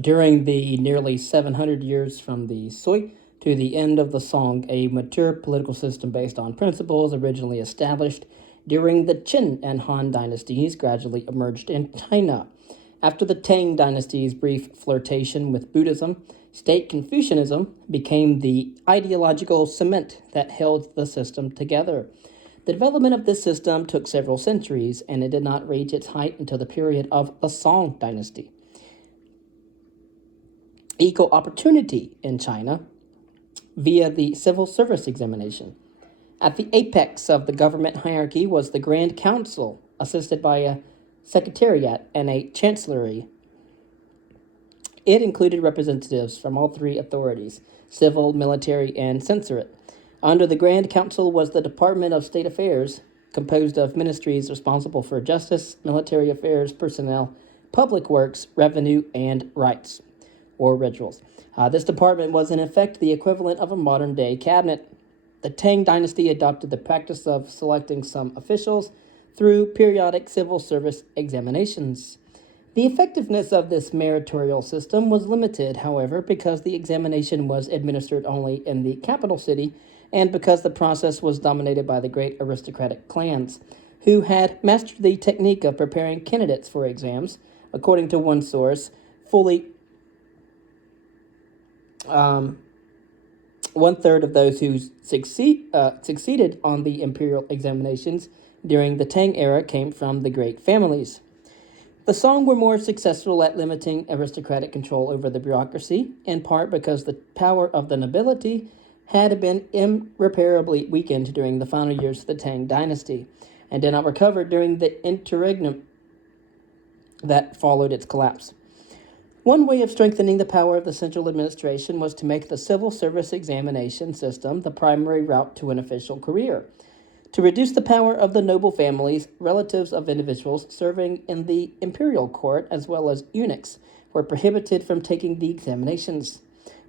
During the nearly 700 years from the Sui to the end of the Song, a mature political system based on principles originally established during the Qin and Han dynasties gradually emerged in China. After the Tang dynasty's brief flirtation with Buddhism, state Confucianism became the ideological cement that held the system together. The development of this system took several centuries, and it did not reach its height until the period of the Song dynasty. Equal opportunity in China via the civil service examination. At the apex of the government hierarchy was the Grand Council, assisted by a secretariat and a chancellery. It included representatives from all three authorities, civil, military, and censorate. Under the Grand Council was the Department of State Affairs, composed of ministries responsible for justice, military affairs, personnel, public works, revenue, and rights, or rituals. This department was in effect the equivalent of a modern-day cabinet. The Tang dynasty adopted the practice of selecting some officials through periodic civil service examinations. The effectiveness of this meritorial system was limited, however, because the examination was administered only in the capital city and because the process was dominated by the great aristocratic clans, who had mastered the technique of preparing candidates for exams. According to one source, fully one-third of those who succeeded on the imperial examinations during the Tang era came from the great families. The Song were more successful at limiting aristocratic control over the bureaucracy, in part because the power of the nobility had been irreparably weakened during the final years of the Tang dynasty, and did not recover during the interregnum that followed its collapse. One way of strengthening the power of the central administration was to make the civil service examination system the primary route to an official career. To reduce the power of the noble families, relatives of individuals serving in the imperial court, as well as eunuchs, were prohibited from taking the examinations.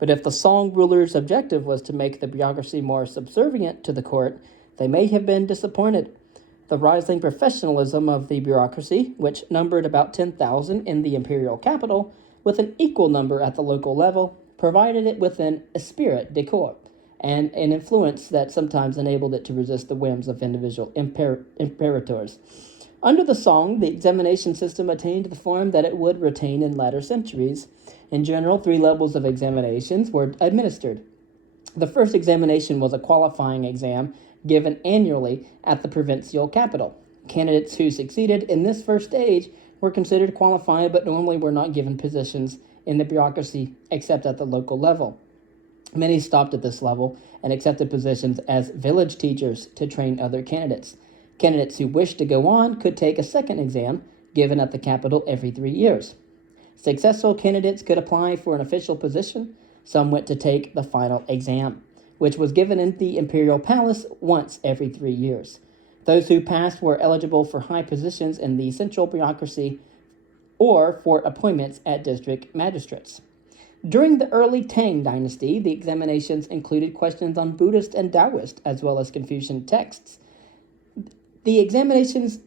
But if the Song rulers' objective was to make the bureaucracy more subservient to the court, they may have been disappointed. The rising professionalism of the bureaucracy, which numbered about 10,000 in the imperial capital, with an equal number at the local level, provided it with an esprit de corps and an influence that sometimes enabled it to resist the whims of individual imperators. Under the Song, the examination system attained the form that it would retain in latter centuries. In general, 3 levels of examinations were administered. The first examination was a qualifying exam given annually at the provincial capital. Candidates who succeeded in this first stage were considered qualified, but normally were not given positions in the bureaucracy except at the local level. Many stopped at this level and accepted positions as village teachers to train other candidates. Candidates who wished to go on could take a second exam, given at the capital every 3 years. Successful candidates could apply for an official position. Some went to take the final exam, which was given in the imperial palace once every 3 years. Those who passed were eligible for high positions in the central bureaucracy or for appointments as district magistrates. During the early Tang dynasty, the examinations included questions on Buddhist and Taoist, as well as Confucian texts. The examinations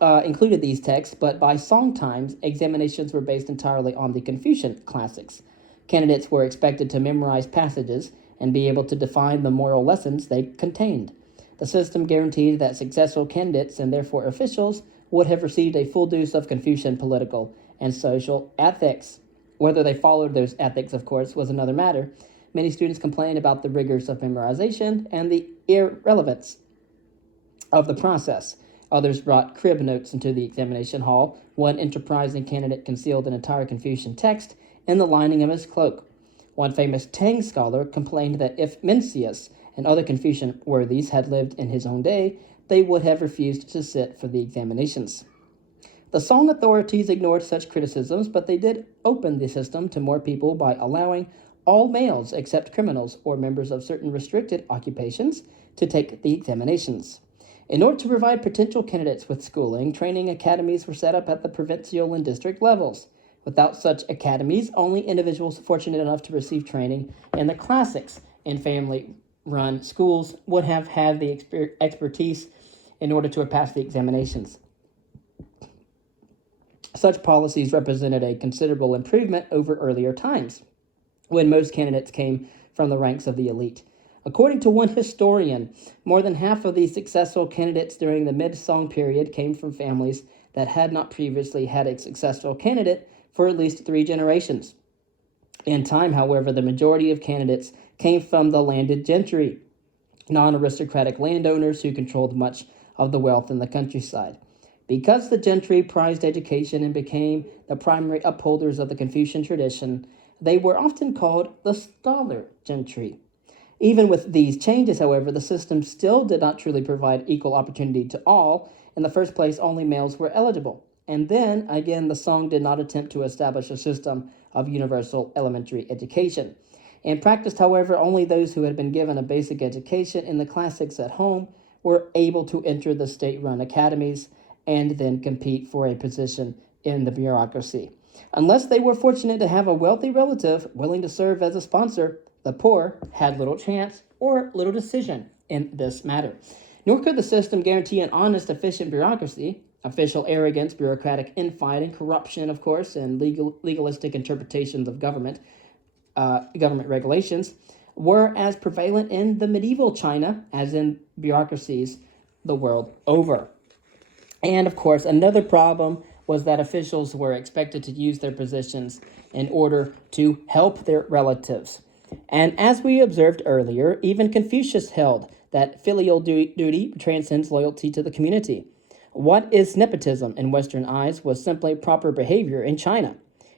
included these texts, but by Song times, examinations were based entirely on the Confucian classics. Candidates were expected to memorize passages and be able to define the moral lessons they contained. The system guaranteed that successful candidates, and therefore officials, would have received a full dose of Confucian political and social ethics. Whether they followed those ethics, of course, was another matter. Many students complained about the rigors of memorization and the irrelevance of the process. Others brought crib notes into the examination hall. One enterprising candidate concealed an entire Confucian text in the lining of his cloak. One famous Tang scholar complained that if Mencius and other Confucian worthies had lived in his own day, they would have refused to sit for the examinations. The Song authorities ignored such criticisms, but they did open the system to more people by allowing all males except criminals or members of certain restricted occupations to take the examinations. In order to provide potential candidates with schooling, training academies were set up at the provincial and district levels. Without such academies, only individuals fortunate enough to receive training in the classics and family-run schools would have had the expertise in order to pass the examinations. Such policies represented a considerable improvement over earlier times, when most candidates came from the ranks of the elite. According to one historian, more than half of the successful candidates during the mid-Song period came from families that had not previously had a successful candidate for at least 3 generations. In time, however, the majority of candidates came from the landed gentry, non-aristocratic landowners who controlled much of the wealth in the countryside. Because the gentry prized education and became the primary upholders of the Confucian tradition, they were often called the scholar gentry. Even with these changes, however, the system still did not truly provide equal opportunity to all. In the first place, only males were eligible. And then, again, the Song did not attempt to establish a system of universal elementary education. In practice, however, only those who had been given a basic education in the classics at home were able to enter the state-run academies and then compete for a position in the bureaucracy. Unless they were fortunate to have a wealthy relative willing to serve as a sponsor, the poor had little chance or little decision in this matter. Nor could the system guarantee an honest, efficient bureaucracy. Official arrogance, bureaucratic infighting, corruption, of course, and legalistic interpretations of government regulations were as prevalent in the medieval China as in bureaucracies the world over. And, of course, another problem was that officials were expected to use their positions in order to help their relatives. And as we observed earlier, even Confucius held that filial duty transcends loyalty to the community. What is nepotism in Western eyes was simply proper behavior in China.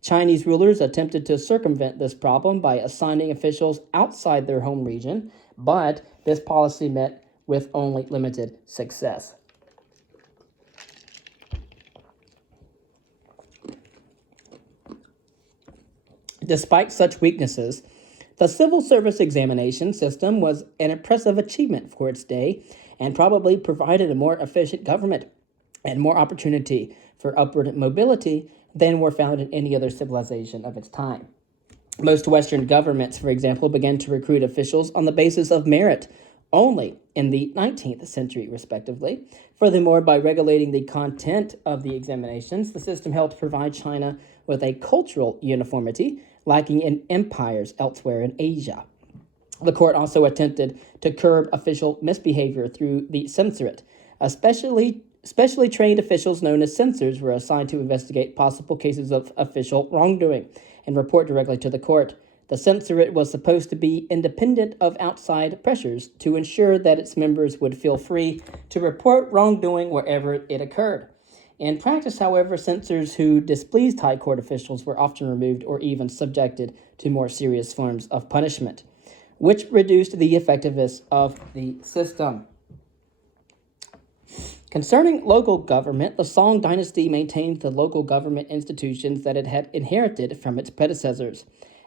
Chinese rulers attempted to circumvent this problem by assigning officials outside their home region, but this policy met with only limited success. Despite such weaknesses, the civil service examination system was an impressive achievement for its day and probably provided a more efficient government and more opportunity for upward mobility than were found in any other civilization of its time. Most Western governments, for example, began to recruit officials on the basis of merit only in the 19th century, respectively. Furthermore, by regulating the content of the examinations, the system helped provide China with a cultural uniformity lacking in empires elsewhere in Asia. The court also attempted to curb official misbehavior through the censorate. Specially trained officials known as censors were assigned to investigate possible cases of official wrongdoing and report directly to the court. The censorate was supposed to be independent of outside pressures to ensure that its members would feel free to report wrongdoing wherever it occurred. In practice, however, censors who displeased high court officials were often removed or even subjected to more serious forms of punishment, which reduced the effectiveness of the system. Concerning local government, the Song dynasty maintained the local government institutions that it had inherited from its predecessors.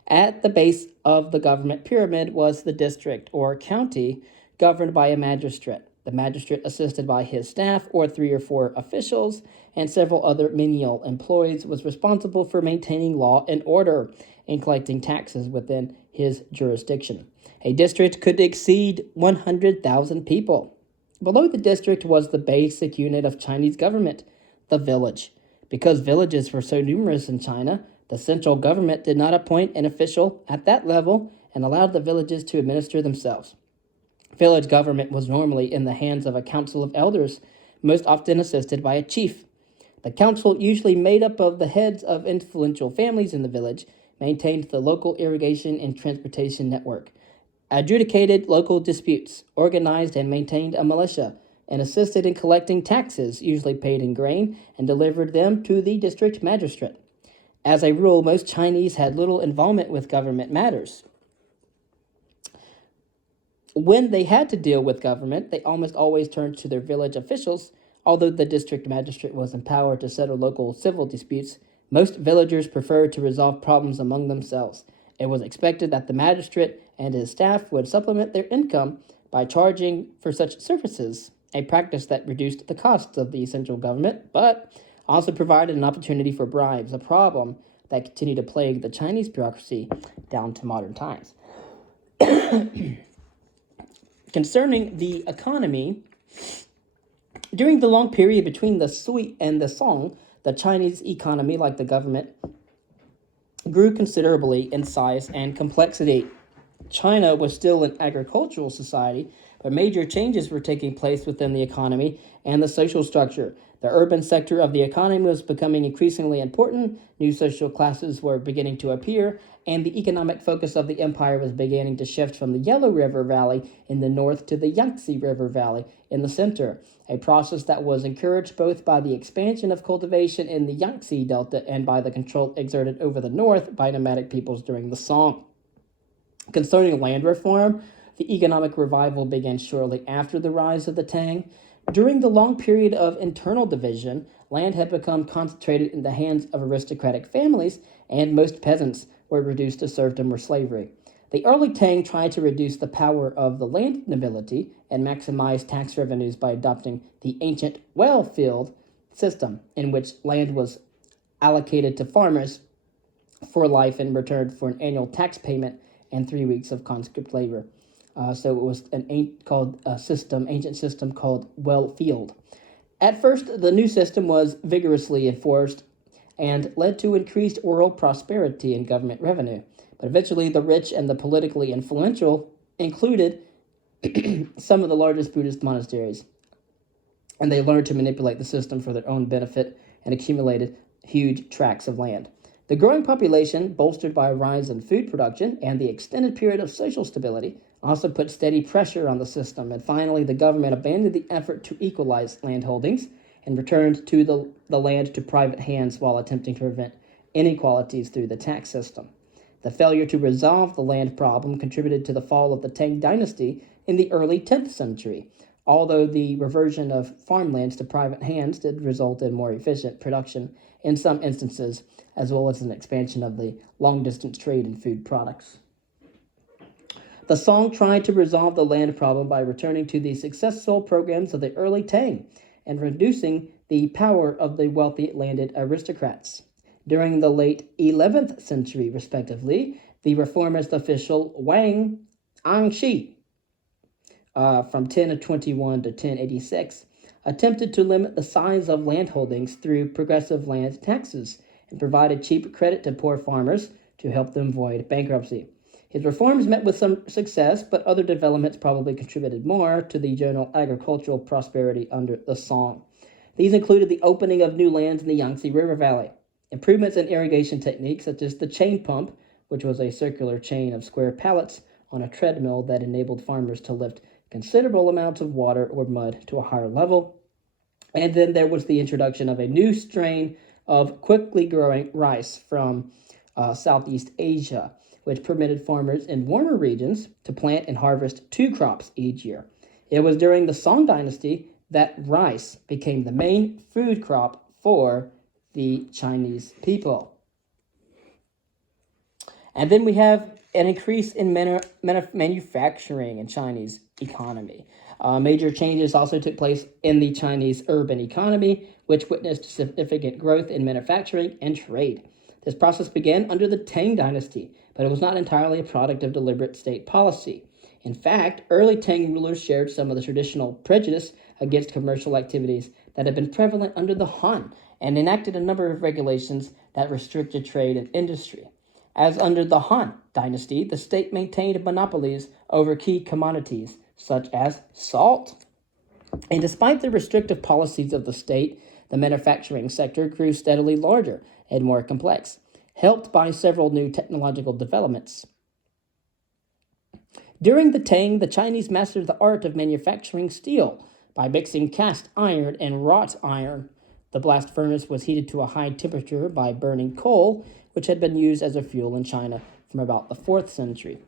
At the base of the government pyramid was the district or county, governed by a magistrate. The magistrate, assisted by his staff or 3 or 4 officials and several other menial employees, was responsible for maintaining law and order and collecting taxes within his jurisdiction. A district could exceed 100,000 people. Below the district was the basic unit of Chinese government, the village. Because villages were so numerous in China, the central government did not appoint an official at that level and allowed the villages to administer themselves. Village government was normally in the hands of a council of elders, most often assisted by a chief. The council, usually made up of the heads of influential families in the village, maintained the local irrigation and transportation network, adjudicated local disputes, organized and maintained a militia, and assisted in collecting taxes, usually paid in grain, and delivered them to the district magistrate. As a rule, most Chinese had little involvement with government matters. When they had to deal with government, they almost always turned to their village officials. Although the district magistrate was empowered to settle local civil disputes, most villagers preferred to resolve problems among themselves. It was expected that the magistrate and his staff would supplement their income by charging for such services, a practice that reduced the costs of the central government, but also provided an opportunity for bribes, a problem that continued to plague the Chinese bureaucracy down to modern times. Concerning the economy, during the long period between the Sui and the Song, The Chinese economy, like the government, grew considerably in size and complexity. China was still an agricultural society, but major changes were taking place within the economy and the social structure. The urban sector of the economy was becoming increasingly important, new social classes were beginning to appear, and the economic focus of the empire was beginning to shift from the Yellow River Valley in the north to the Yangtze River Valley in the center, a process that was encouraged both by the expansion of cultivation in the Yangtze Delta and by the control exerted over the north by nomadic peoples during the Song. Concerning land reform, the economic revival began shortly after the rise of the Tang. During the long period of internal division, land had become concentrated in the hands of aristocratic families, and most peasants were reduced to serfdom or slavery. The early Tang tried to reduce the power of the land nobility and maximize tax revenues by adopting the ancient well-field system, in which land was allocated to farmers for life in return for an annual tax payment and 3 weeks of conscript labor. So it was an ancient system called well-field. At first, the new system was vigorously enforced and led to increased rural prosperity and government revenue. But eventually, the rich and the politically influential included some of the largest Buddhist monasteries, and they learned to manipulate the system for their own benefit and accumulated huge tracts of land. The growing population, bolstered by a rise in food production and the extended period of social stability, also put steady pressure on the system, and finally the government abandoned the effort to equalize land holdings and returned to the land to private hands while attempting to prevent inequalities through the tax system. The failure to resolve the land problem contributed to the fall of the Tang dynasty in the early 10th century, although the reversion of farmlands to private hands did result in more efficient production in some instances, as well as an expansion of the long-distance trade in food products. The Song tried to resolve the land problem by returning to the successful programs of the early Tang and reducing the power of the wealthy landed aristocrats. During the late 11th century, respectively, the reformist official Wang Angshi, from 1021 to 1086, attempted to limit the size of land holdings through progressive land taxes and provided cheap credit to poor farmers to help them avoid bankruptcy. His reforms met with some success, but other developments probably contributed more to the general agricultural prosperity under the Song. These included the opening of new lands in the Yangtze River Valley, improvements in irrigation techniques such as the chain pump, which was a circular chain of square pallets on a treadmill that enabled farmers to lift considerable amounts of water or mud to a higher level. And then there was the introduction of a new strain of quickly growing rice from Southeast Asia, which permitted farmers in warmer regions to plant and harvest 2 crops each year. It was during the Song dynasty that rice became the main food crop for the Chinese people. And then we have an increase in manufacturing in Chinese economy. Major changes also took place in the Chinese urban economy, which witnessed significant growth in manufacturing and trade. This process began under the Tang dynasty, but it was not entirely a product of deliberate state policy. In fact, early Tang rulers shared some of the traditional prejudice against commercial activities that had been prevalent under the Han and enacted a number of regulations that restricted trade and industry. As under the Han dynasty, the state maintained monopolies over key commodities such as salt. And despite the restrictive policies of the state, the manufacturing sector grew steadily larger and more complex, helped by several new technological developments. During the Tang, the Chinese mastered the art of manufacturing steel by mixing cast iron and wrought iron. The blast furnace was heated to a high temperature by burning coal, which had been used as a fuel in China from about the 4th century.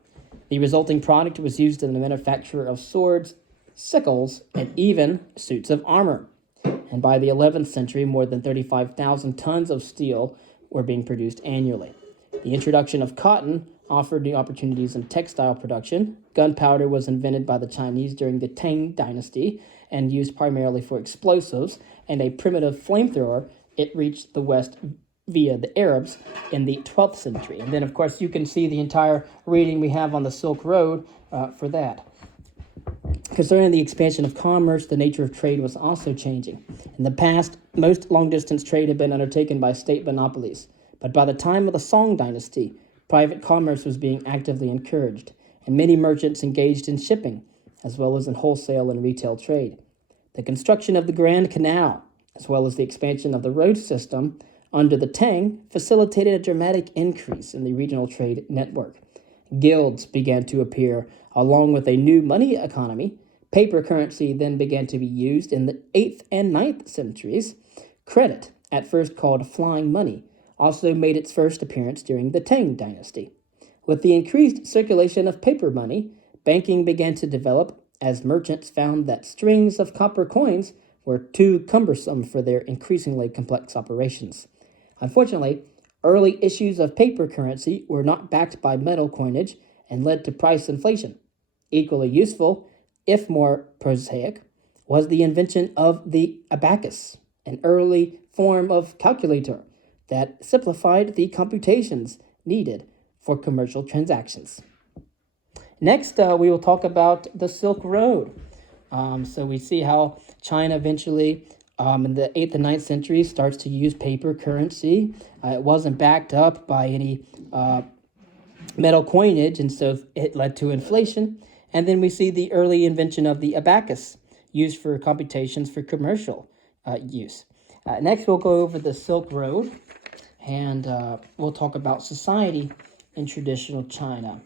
The resulting product was used in the manufacture of swords, sickles, and even suits of armor. And by the 11th century, more than 35,000 tons of steel were being produced annually. The introduction of cotton offered new opportunities in textile production. Gunpowder was invented by the Chinese during the Tang dynasty and used primarily for explosives, and a primitive flamethrower, it reached the West via the Arabs in the 12th century. And then, of course, you can see the entire reading we have on the Silk Road for that. Concerning the expansion of commerce, the nature of trade was also changing. In the past, most long-distance trade had been undertaken by state monopolies, but by the time of the Song dynasty, private commerce was being actively encouraged, and many merchants engaged in shipping, as well as in wholesale and retail trade. The construction of the Grand Canal, as well as the expansion of the road system under the Tang, facilitated a dramatic increase in the regional trade network. Guilds began to appear, along with a new money economy. Paper currency then began to be used in the 8th and 9th centuries. Credit, at first called flying money, also made its first appearance during the Tang dynasty. With the increased circulation of paper money, banking began to develop as merchants found that strings of copper coins were too cumbersome for their increasingly complex operations. Unfortunately, early issues of paper currency were not backed by metal coinage and led to price inflation. Equally useful, if more prosaic, was the invention of the abacus, an early form of calculator that simplified the computations needed for commercial transactions. Next, we will talk about the Silk Road. So we see how China eventually, in the 8th and 9th century, starts to use paper currency. It wasn't backed up by any metal coinage, and so it led to inflation. And then we see the early invention of the abacus, used for computations for commercial use. Next, we'll go over the Silk Road, and we'll talk about society in traditional China.